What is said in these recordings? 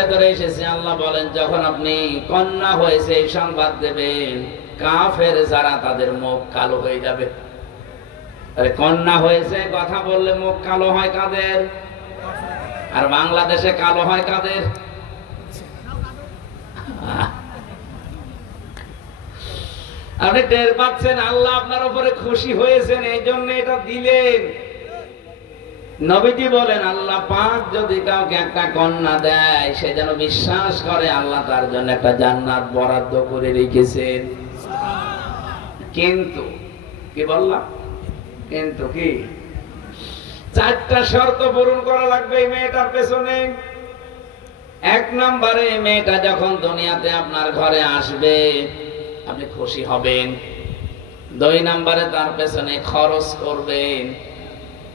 ভেতরে এসেছে, আল্লাহ বলেন, যখন আপনি কন্যা হয়েছে, এই সংবাদ দেবেন কাফের যারা তাদের মুখ কালো হয়ে যাবে। আরে, কন্যা হয়েছে, কথা বললে মুখ কালো হয় কাদের? আর বাংলাদেশে কালো হয় কাদের? আপনি টের পাচ্ছেন, আল্লাহ আপনার উপরে খুশি হয়েছেন এই জন্য এটা দিলেন। নবীজি বলেন, আল্লাহ পাক যদি কাউকে একটা কন্যা দেয়, সে যেন বিশ্বাস করে আল্লাহ তার জন্য একটা জান্নাত বরাদ্দ করে রেখেছেন। কিন্তু, কি বললাম? কিন্তু কি? চারটা শর্ত পূরণ করা লাগবে এই মেয়েটার পেছনে। এক নম্বরে, এই মেয়েটা যখন দুনিয়াতে আপনার ঘরে আসবে, আপনি খুশি হবেন। দুই নম্বরে, তার পেছনে খরচ করবেন।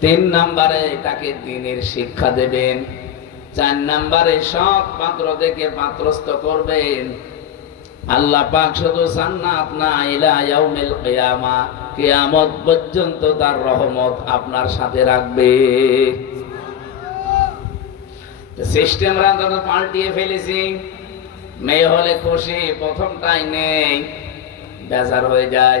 তিন নম্বরে তাকে দিনের শিক্ষা দেবেন। চার নম্বরে সব পাত্র দেখে পাত্রস্থ করবেন। আল্লাহ পাক শুধু জান্নাত না, ইলা ইয়াউমিল কিয়ামা, কিয়ামত পর্যন্ত তার রহমত আপনার সাথে রাখবে। সিস্টেম রান্না পাল্টিয়ে ফেলেছি, মেয়ে হলে খুশি প্রথমটাই নেই বেজার হয়ে যায়।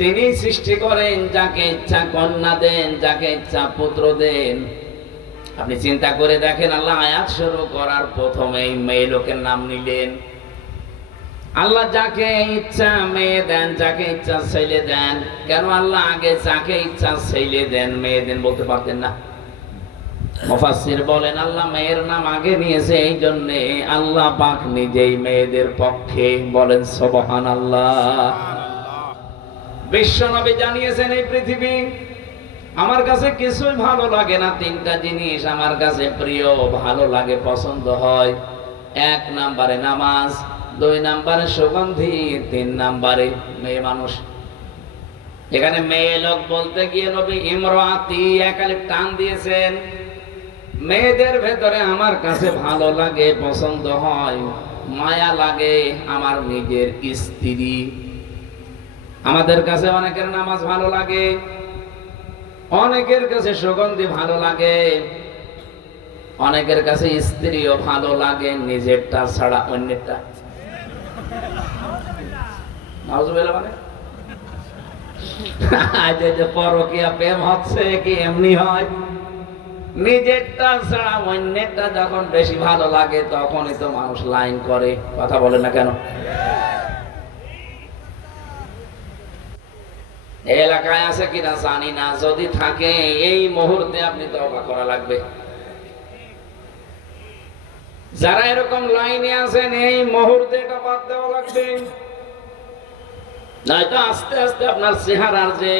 তিনি সৃষ্টি করেন, যাকে ইচ্ছা কন্যা দেন, যাকে ইচ্ছা পুত্র দেন। আপনি চিন্তা করে দেখেন, আল্লাহ আয়াত শুরু করার প্রথমেই মেয়ে লোকের নাম নিলেন। আল্লাহ যাকে ইচ্ছা মেয়ে দেন, যাকে ইচ্ছা ছেলে দেন। কেন আল্লাহ আগে যাকে ইচ্ছা ছেলে দেন, মেয়ে দেন বলতে পারতেন না। মুফাসসির বলেন, আল্লাহ মেয়ের নাম আগে নিয়েছে, এই জন্যে আল্লাহ পাক নিজেই মেয়েদের পক্ষে বলেন, সুবহানাল্লাহ। বিশ্ব নবী জানিয়েছেন, এই পৃথিবী আমার কাছে কিছুই ভালো লাগে না। তিনটা জিনিস আমার কাছে প্রিয়, ভালো লাগে, পছন্দ হয়। এক নাম্বারে নামাজ, দুই নাম্বারে সুগন্ধি, তিন নাম্বারে মেয়ে মানুষ। এখানে মেয়ে লোক বলতে গিয়ে নবী ইমরাতি একালে টান দিয়েছেন, মেয়েদের ভেতরে আমার কাছে ভালো লাগে, পছন্দ হয়, মায়া লাগে, আমার নিজের স্ত্রী আমাদের কাছে অনেকের নামাজ ভালো লাগে, অনেকের কাছে সুগন্ধি ভালো লাগে, অনেকের কাছে স্ত্রীও ভালো লাগে, নিজেরটা ছাড়া অন্যেরটা। পরকিয়া প্রেম হচ্ছে কি এমনি হয়? নিজেরটা ছাড়া অন্যেরটা যখন বেশি ভালো লাগে, তখনই তো মানুষ লাইন করে। কথা বলে না কেন এই এলাকায় আছে কিনা জানি না। যদি থাকে, এই মুহূর্তে আপনি তওবা করা লাগবে। যারা এরকম লাইনে আছেন, এই মুহূর্তে এটা বাদ দেওয়া লাগবে। নয়তো আস্তে আস্তে আপনার চেহারার যে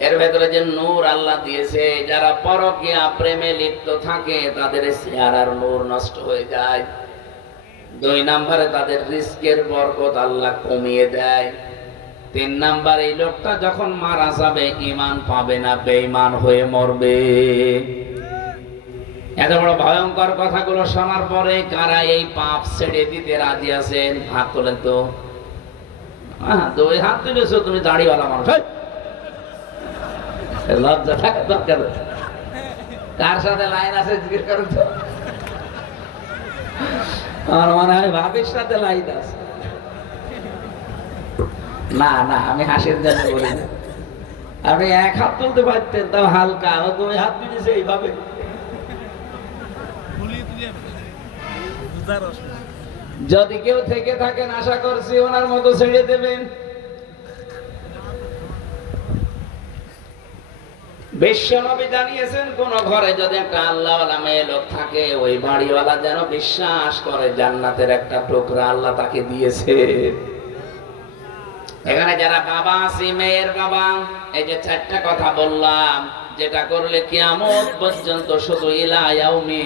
এর ভেতরে যে নূর আল্লাহ দিয়েছে, যারা পরকিয়া প্রেমে লিপ্ত থাকে, তাদের চেহারার নূর নষ্ট হয়ে যায়। দুই নম্বরে তাদের রিস্কের বরকত আল্লাহ কমিয়ে দেয়। তিন নাম্বার, এই লোকটা যখন মারা যাবে ইমান পাবে না, বেঈমান হয়ে মরবে। এত বড় ভয়ঙ্কর কথাগুলো শোনার পরে কারা এই পাপ ছেড়ে দিতে রাজি আছেন? হাত তোলেন তো। হ্যাঁ হাত তুমি দাড়িওয়ালা মানুষ! লজ্জা থাকা দরকার কার সাথে লাইন আছে, জিজ্ঞেস করুন তো। আমার মনে হয় ভাবির সাথে লাইন আছে। না না, আমি হাসির জন্য বলি না। আপনি এক হাত তুলতে পারতেন, তাও হালকা। ও দুই হাত তুলেছে এইভাবে। যদি কেউ থেকে থাকেন, আশা করছি ওনার মতো ছেড়ে দেবেন। বিশ্বনবী জানিয়েছেন, কোন ঘরে যদি একটা আল্লাহওয়ালা মেয়ে লোক থাকে, ওই বাড়িওয়ালা যেন বিশ্বাস করে, জান্নাতের একটা টুকরা আল্লাহ তাকে দিয়েছে। এখানে যারা বাবা আছি, মেয়ের বাবা, এই যে চারটা কথা বললাম, যেটা করলে কিয়ামত পর্যন্ত শুধু ইলা ইয়াউমি,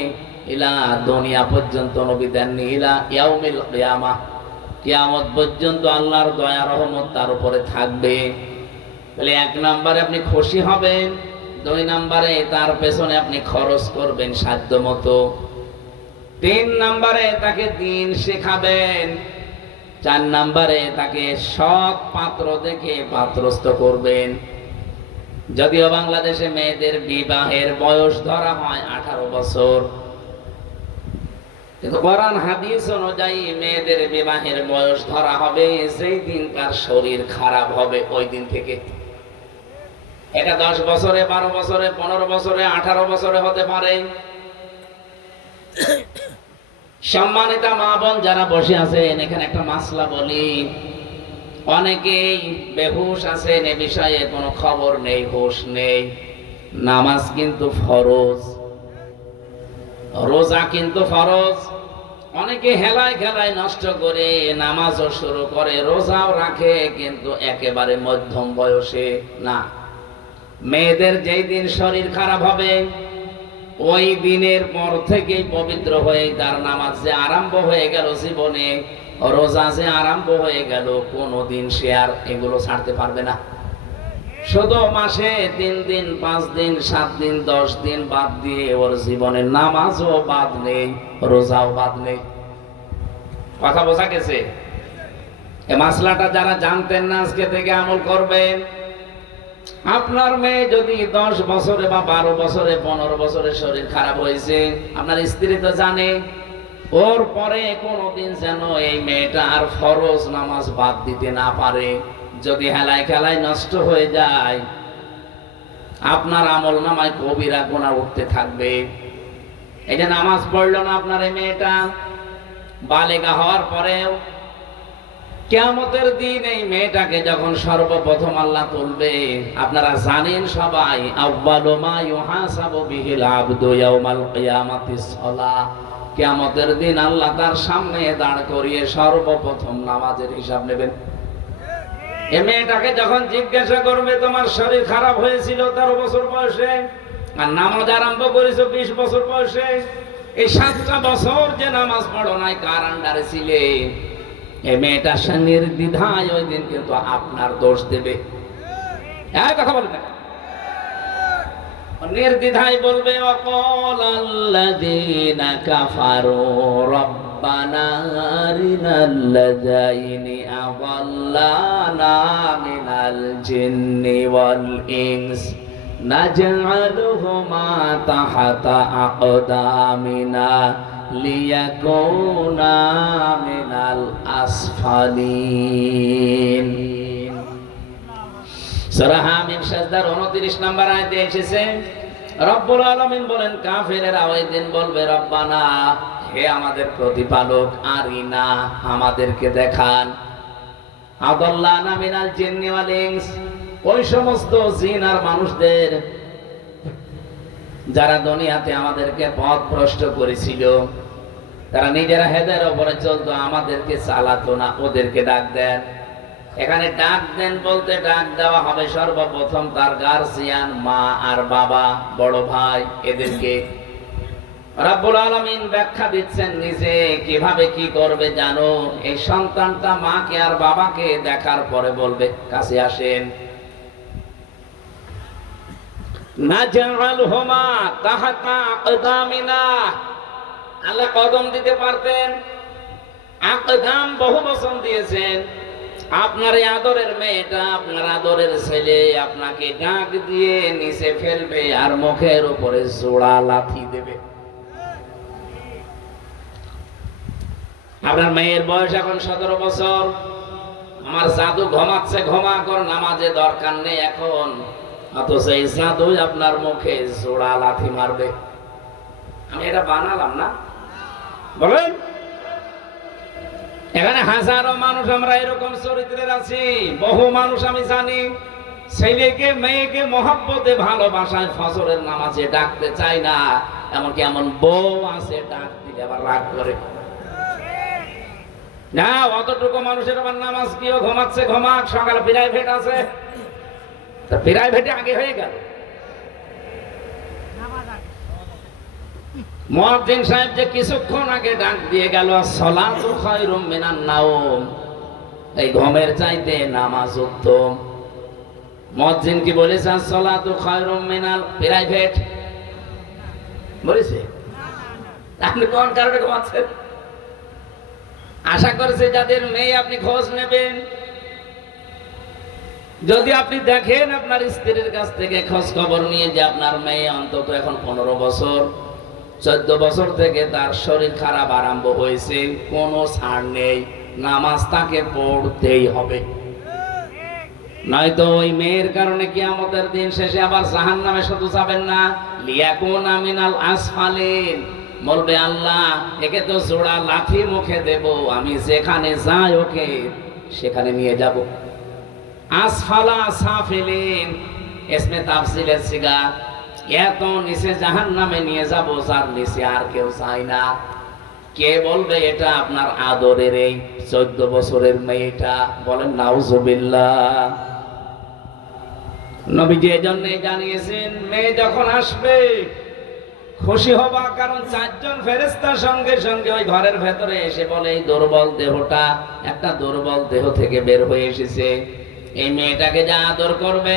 ইলা দুনিয়া পর্যন্ত নবী দেননি, ইলা ইয়াউমিল কিয়ামা। কিয়ামত পর্যন্ত আল্লাহর দয়া, রহমত তার উপরে থাকবে। তাহলে এক নম্বরে আপনি খুশি হবেন, দুই নম্বরে তার পেছনে আপনি খরচ করবেন সাধ্য মতো তিন নম্বরে তাকে দিন শেখাবেন। চার নাম্বারে তাকে সৎ পাত্র দেখে পাত্রস্থ করবেন। যদিও বাংলাদেশে মেয়েদের বিবাহের বয়স ধরা হয় আঠারো বছর। কিন্তু কোরআন, হাদিস অনুযায়ী মেয়েদের বিবাহের বয়স ধরা হবে সেই দিন তার শরীর খারাপ হবে, ওই দিন থেকে। এটা দশ বছরে, বারো বছরে, পনেরো বছরে, আঠারো বছরে হতে পারে। সম্মানিতা মা বোন যারা বসে আছেন, এখানে একটা মাসলা বলি। অনেকেই বেহুশ আছেন, এ বিষয়ে কোনো খবর নেই, হুশ নেই। নামাজ কিন্তু ফরজ। রোজা কিন্তু ফরজ। অনেকে হেলায় খেলায় নষ্ট করে, নামাজও শুরু করে, রোজাও রাখে, কিন্তু একেবারে মধ্যম বয়সে না। মেয়েদের যেই দিন শরীর খারাপ হবে ওই দিনের পর থেকেই পবিত্র হয়ে তার নামাজ যে আরম্ভ হয়ে গেল জীবনে, রোজা যে আরম্ভ হয়ে গেল, কোনোদিন সে আর এগুলো ছাড়তে পারবে না। শুধু মাসে তিন দিন, পাঁচ দিন, সাত দিন, দশ দিন বাদ দিয়ে ওর জীবনে নামাজও বাদ নেই, রোজাও বাদ নেই। কথা বোঝা গেছে? এ মাসলাটা যারা জানতেন না আজকে থেকে আমল করবেন আপনার মেয়ে যদি দশ বছরে বা বারো বছরে, পনেরো বছরে শরীর খারাপ হয়েছে, আপনার স্ত্রী তো জানে, ওর পরে কোনোদিন যেন এই মেয়েটা আর ফরজ নামাজ বাদ দিতে না পারে। যদি হেলায় খেলায় নষ্ট হয়ে যায়, আপনার আমল নামায় কবিরা গোনা উঠতে থাকবে। এই যে নামাজ পড়ল না আপনার এই মেয়েটা, বালেগা হওয়ার পরেও কেয়ামতের দিন এই মেয়েটাকে যখন সর্বপ্রথম আল্লাহ তুলবে, আপনারা জানেন সবাই কেয়ামতের দিন আল্লাহ তার সামনে দাঁড় করিয়ে সর্বপ্রথম নামাজের হিসাব নেবেন। এ মেয়েটাকে যখন জিজ্ঞাসা করবে, তোমার শরীর খারাপ হয়েছিল তেরো বছর বয়সে? আর নামাজ আরম্ভ করেছ বিশ বছর বয়সে? এই সাতটা বছর যে নামাজ পড়ো নাই, কার আন্ডারে ছিলে? এই মেয়েটা সে নির্দ্বিধায় ওই দিন কিন্তু আপনার দোষ দেবে। কথা বলেন না নির্দ্বিধায় বলবে, অকল আল্লাযীনা কাফারু রব্বানা আরিনাল্লাযাইনি আযাল্লানা মিনাল জিন্নি ওয়াল ইনস নাজআলুহুমা তাহাতা আকদামিনা লিয়াকুনা মিনাল আসফালিন। সূরা হামিম সাজদার 29 নম্বর এসেছে আলামিন বলেন ওই দিন বলবে হে আমাদের প্রতিপালক, আরিনা, আমাদেরকে দেখান। আদাল্লানা মিনাল জিন্নি ওই সমস্ত জিন আর মানুষদের যারা দুনিয়াতে আমাদেরকে পথ ভ্রষ্ট করেছিল তারা নিজেরা হেদের ওপরে চলতো, আমাদেরকে চালাতো না, ওদেরকে ডাক দেন। এখানে ডাক দেন বলতে ডাক দেওয়া হবে সর্বপ্রথম তার গার্জিয়ান মা আর বাবা, বড় ভাই, এদেরকে। রাব্বুল ব্যাখ্যা দিচ্ছেন নিজে, কীভাবে কি করবে জানো? এই সন্তানটা মাকে আর বাবাকে দেখার পরে বলবে, কাছে আসেন। নাজআলহুমা তাহাতা আকদামিনা আল্লাহ কদম দিতে পারতেন। আকদাম বহু বচন দিয়েছেন। আপনার এই আদরের মেয়েটা, আপনার আদরের ছেলে আপনাকে ডাক দিয়ে নিচে ফেলবে আর মুখের উপরে জোড়া লাথি দেবে। আপনার মেয়ের বয়স এখন সতেরো বছর। আমার জাদু ঘুমাচ্ছে, ঘুমা কর, নামাজে দরকার নেই এখন। অথচ এই জাদু আপনার মুখে জোড়া লাথি মারবে। আমি এটা বানালাম না? বলেন? এখানে হাজারো মানুষ আমরা এরকম চরিত্রের আছি। বহু মানুষ আমি জানি, ছেলেকে, মেয়েকে মহাব্বতে ভালোবাসায় ফসলের নামাজে ডাকতে চাই না, এমনকি এমন বউ আছে, ডাক দিলে আবার রাগ করে। না, অতটুকু মানুষের আবার নামাজ কিও ঘুমাচ্ছে, ঘুমাক, সকালে প্রাইভেট আছে। প্রাইভেটে আগে হয়ে গেল। মুয়াজ্জিন সাহেব যে কিছুক্ষণ আগে ডাক দিয়ে গেল, সলাতু খায়রুম মিনান নাওম। এই ঘুমের চাইতে নামাজ উত্তম। মুয়াজ্জিন কি বলেছে সলাতু খায়রুম মিনাল প্রাইভেট? বলেছে। আপনি কোন কারণে ঘুমাচ্ছেন? আশা করছে যাদের মেয়ে আপনি খোঁজ নেবেন, যদি আপনি দেখেন আপনার স্ত্রীর কাছ থেকে খোঁজ খবর নিয়ে যে আপনার মেয়ে অন্তত এখন পনেরো বছর চোদ্দ বছর থেকে তার শরীর খারাপ আরম্ভ হয়েছে, কোনো ছাড় নেই, নামাজ তাকে পড়তেই হবে। নয়তো ওই মেয়ের কারণে কি আমাদের দিন শেষে আবার জাহান নামে শুধু যাবেন না। লিয়াকুন আমিনাল আসফালিন। বলবে, আল্লাহ, একে তো জোড়া লাঠি মুখে দেব, আমি যেখানে যাই ওকে সেখানে নিয়ে যাব। আসফালা সাফিলিন। এসমে তাফসিলের সিগা এত নিচে জাহান নামে নিয়ে যাব, যার নিচে আর কেউ চায় না। কে বলবে এটা আপনার আদরের এই চোদ্দ বছরের মেয়েটা? বলেন, নাউজুবিল্লাহ। নবীজি এজন্য জানিয়েছেন, মেয়ে যখন আসবে, খুশি হবা, কারণ চারজন ফেরেস্তার সঙ্গে সঙ্গে ওই ঘরের ভেতরে এসে বলে, এই দুর্বল দেহটা একটা দুর্বল দেহ থেকে বের হয়ে এসেছে। এই মেয়েটাকে যা আদর করবে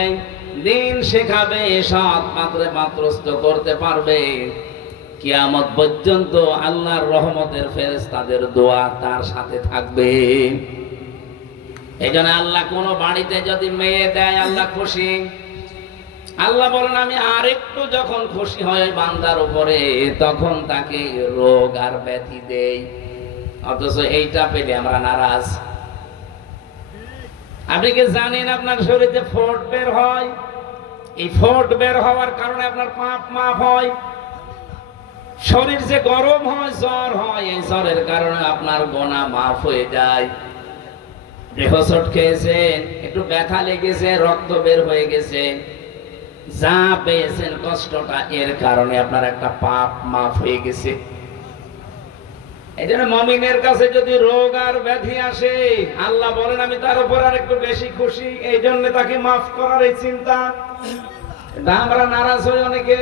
দিন শেখাবে, সৎ মাত্রে মাত্রস্থ করতে পারবে। কিয়ামত পর্যন্ত আল্লাহর রহমতের ফেরেস তাদের দোয়া তার সাথে থাকবে। এই জন্য আল্লাহ কোনো বাড়িতে যদি মেয়ে দেয়, আল্লাহ খুশি। আল্লাহ বলেন, আমি আরেকটু যখন খুশি হয় বান্দার উপরে, তখন তাকে রোগ আর ব্যাধি দেই। অথচ এইটা পেলে আমরা নারাজ। আপনি কি জানেন আপনার শরীরে ফোট বের হয়? এই ফোট বের হওয়ার কারণে আপনার পাপ মাপ হয়। শরীর যে গরম হয়, জ্বর হয়, এই জ্বরের কারণে আপনার গোনা মাফ হয়ে যায়। দেহচট খেয়েছেন একটু ব্যথা লেগেছে, রক্ত বের হয়ে গেছে। যা পেয়েছেন কষ্টটা, এর কারণে আপনার একটা পাপ মাফ হয়ে গেছে। এই জন্য মমিনের কাছে যদি রোগ আর ব্যাধি আসে, আল্লাহ বলেন, আমি তার উপর আর একটু বেশি খুশি। এই জন্য তাকে মাফ করার এই চিন্তা। আমরা নারাজ হই অনেকে।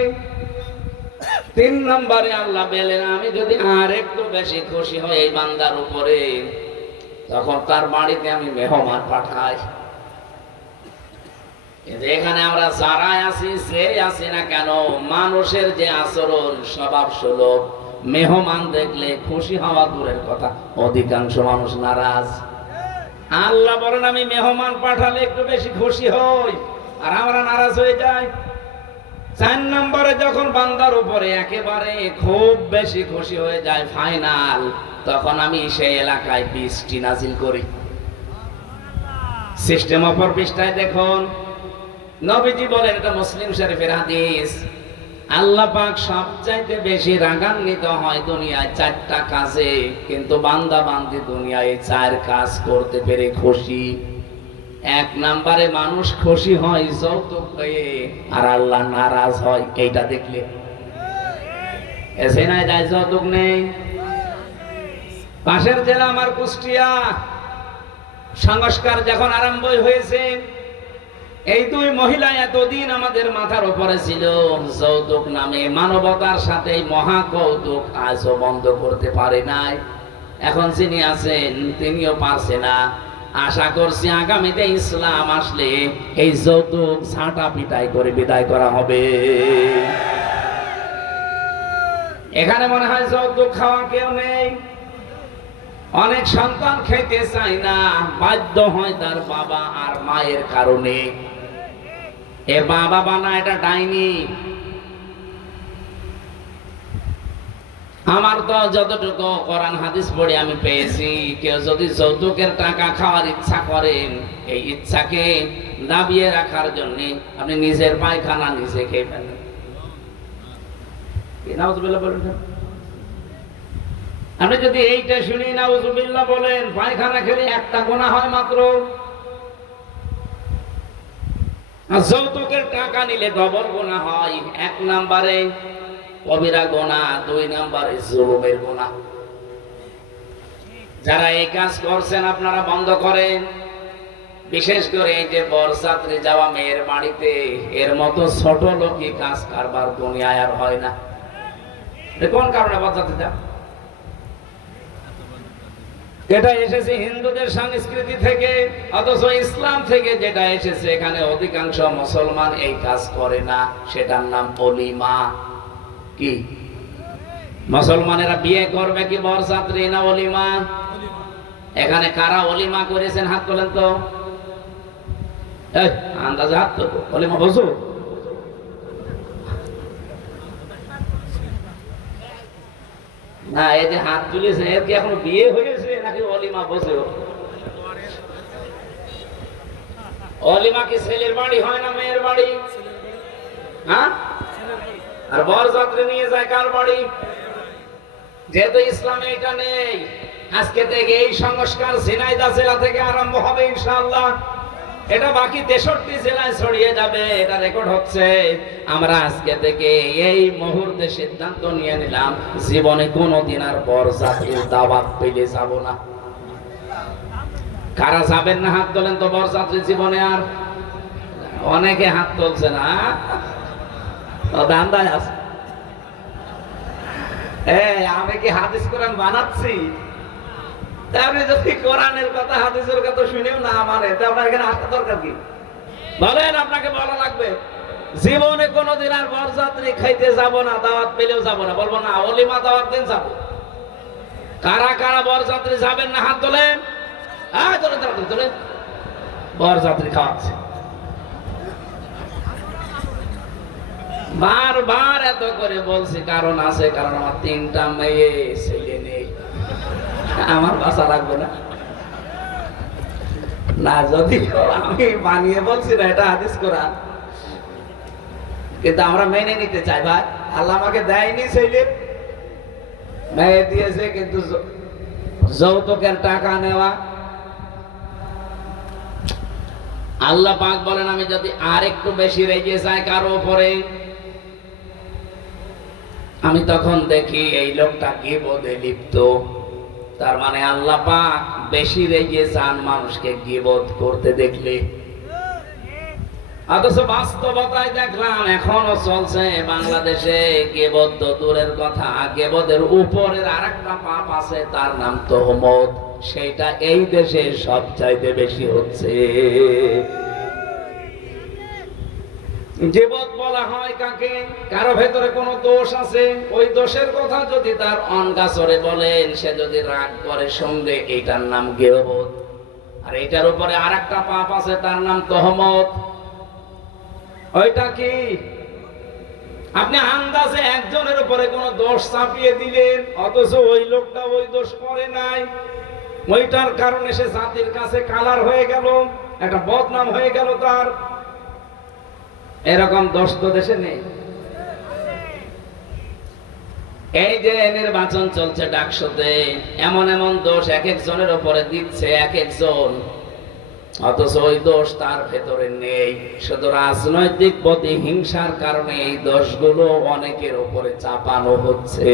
তিন নম্বরে আল্লাহ বলেন, আমি যদি আর একটু বেশি খুশি হই এই বান্দার উপরে, তখন তার বাড়িতে আমি মেহমান পাঠাই। এখানে আমরা যারাই আছি সে আছি না কেন, মানুষের যে আচরণ স্বভাব সুলভ, মেহমান দেখলে খুশি হওয়া দূরের কথা। অধিকাংশ মানুষ নারাজ। আল্লাহ বলেন, আমি মেহমান পাঠালে একটু বেশি খুশি হই। আর আমরা নারাজ হয়ে যাই। চার নম্বরে যখন বান্দার উপরে একেবারে খুব বেশি খুশি হয়ে যায় ফাইনাল, তখন আমি সেই এলাকায় বৃষ্টি নাজিল করি। সিস্টেম অপর পৃষ্ঠায় দেখুন। নবীজি বলেন, এটা মুসলিম শরীফের হাদিস। আল্লাহ পাক সবচাইতে বেশি রাগান্বিত হয় দুনিয়ায় চারটা কাজে, কিন্তু বান্দা বান্দি দুনিয়ায় চার কাজ করতে পেরে খুশি। এক নাম্বারে মানুষ খুশি হয় যৌতুক হয়ে আর আল্লাহ নারাজ হয় এইটা দেখলে। এসে নাই যায় যৌতুক নেই? পাশের জেলা আমার কুষ্টিয়া। সংস্কার যখন আরম্ভ হয়েছে এই দুই মহিলা এতদিন আমাদের মাথার উপরে ছিল। যৌতুক নামে, মানবতার সাথে মহা কৌতুক আজও বন্ধ করতে পারে নাই। এখন যিনি আছেন, তিনিও পারছে না। আশা করছি আগামীতে ইসলাম আসলে এই যৌতুক ছাঁটা পিটাই করে বিদায় করা হবে। এখানে মনে হয় যৌতুক খাওয়া কেউ নেই। অনেক সন্তান খেতে চায় না। বাধ্য হয় তার বাবা আর মায়ের কারণে। এ বাবা বানা, এটা ডাইনি। আমার তো যতটুকু কোরআন হাদিস পড়ে আমি পেয়েছি, কেউ যদি যৌতুকের টাকা খাওয়ার ইচ্ছা করেন এই ইচ্ছাকে দাবিয়ে রাখার জন্য আপনি নিজের পায়খানা নিজে খেয়ে ফেলেন। আপনি যদি এইটা শুনি, নাউজুবিল্লাহ বলেন, পায়খানা খেলে একটা গোনা হয় মাত্র। যৌতুকের টাকা নিলে ডবল গোনা হয়। এক নাম্বারে কবিরা গোনা দুই নাম্বারে জুলুমের গোনা যারা এই কাজ করছেন, আপনারা বন্ধ করেন। বিশেষ করে এই যে বরযাত্রী যাওয়া মেয়ের বাড়িতে, এর মতো ছোট লোকই কাজ কারবার দুনিয়ায় আর হয় না। কোন কারণে বরযাত্রীটা এটা এসেছে হিন্দুদের সংস্কৃতি থেকে, অথচ ইসলাম থেকে যেটা এসেছে, এখানে অধিকাংশ মুসলমান এই কাজ করে না। সেটার নাম অলিমা। কি? মুসলমানেরা বিয়ে করবে কি বরযাত্রী না অলিমা? এখানে কারা অলিমা করেছেন? হাত তোলেন তো। আন্দাজে হাত তো অলিমা বসো না এই যে হাত তুলেছে এর কি এখনও বিয়ে হয়েছে নাকি অলিমা অলিমা কি ছেলের বাড়ি হয় না মেয়ের বাড়ি? হ্যাঁ? আর বরযাত্রী নিয়ে যায় কার বাড়ি? যেহেতু ইসলামে এটা নেই, আজকে থেকে এই সংস্কার ঝিনাইদা জেলা থেকে আরম্ভ হবে ইনশাআল্লাহ। এটা বাকি তেষট্টি জেলায় ছড়িয়ে যাবে, এটা রেকর্ড হচ্ছে। আমরা আজকে থেকে এই মুহূর্তে সিদ্ধান্ত নিয়ে নিলাম, জীবনে কোনোদিন আর বর যাত্রীর দাওয়াত পেলে যাব না। কারা যাবেন না হাত তোলেন তো বর যাত্রী জীবনে আর? অনেকে হাত তুলছে না। দান্দায় আছে। এই, আমি কি হাদিস কোরআন বানাচ্ছি? আপনি যদি কোরআনের কথা, হাদিসের কথা শুনেও না মানে আপনার এখানে দরকার কি? বলেন, আপনাকে লাগবে। জীবনে কোনোদিন আর বরযাত্রী খাইতে যাব না, দাওয়াত পেলেও যাব না। বলব না, অলিমা দাওয়াত দিন যাব। কারা কারা বরযাত্রী যাবেন না, হাত তোলেন? হ্যাঁ তোলেন তাড়াতাড়ি তোলেন বরযাত্রী খাওয়াচ্ছে বারবার এত করে বলছি, কারণ আছে, কারণ আমার তিনটা মেয়ে, ছেলে নেই আমার বাসা লাগবে না। না, যদি আমি বানিয়ে বলছি না, এটা হাদিস কোরআন। কিন্তু আমরা মেনে নিতে চাই, ভাই। আল্লাহ আমাকে দেয়নি ছেলে মেয়ে দিয়েছে, কিন্তু যৌতুকের টাকা নেওয়া। আল্লাহ পাক বলেন, আমি যদি আর একটু বেশি রেগে যাই কারও উপরে, আমি তখন দেখি এই লোকটা গিবদে লিপ্ত। তার মানে আল্লাহ পাক বেশি রেগে যান মানুষকে গিবদ করতে দেখলে। অথচ বাস্তবতায় দেখলাম এখনও চলছে বাংলাদেশে গেবদ দূরের কথা গেবদের উপরের আর একটা পাপ আছে, তার নাম তোহমত। সেটা এই দেশে সব চাইতে বেশি হচ্ছে। জীবত বলা হয় কাকে? কারও ভেতরে কোনো দোষ আছে? ওই দোষের কথা যদি তার অনগাছরে বলেন, সে যদি রাগ করে সঙ্গে এইটার নাম গেবত আর এইটার উপরে আর একটা পাপ আছে, তার নাম তহমত। ওইটা কি? আপনি আন্দাজে একজনের উপরে কোনো দোষ চাপিয়ে দিলেন, অথচ ওই লোকটা ওই দোষ করে নাই। ওইটার কারণে সে জাতির কাছে কালার হয়ে গেল, একটা বদনাম হয়ে গেল তার। এরকম দোষ তো দেশে নেই। এই যে নির্বাচন চলছে ডাকসতে, এমন এমন দোষ এক একজনের উপরে দিচ্ছে এক একজন। অথচ ওই দোষ তার ভেতরে নেই। শুধু রাজনৈতিক প্রতিহিংসার কারণে এই দোষগুলো অনেকের উপরে চাপানো হচ্ছে।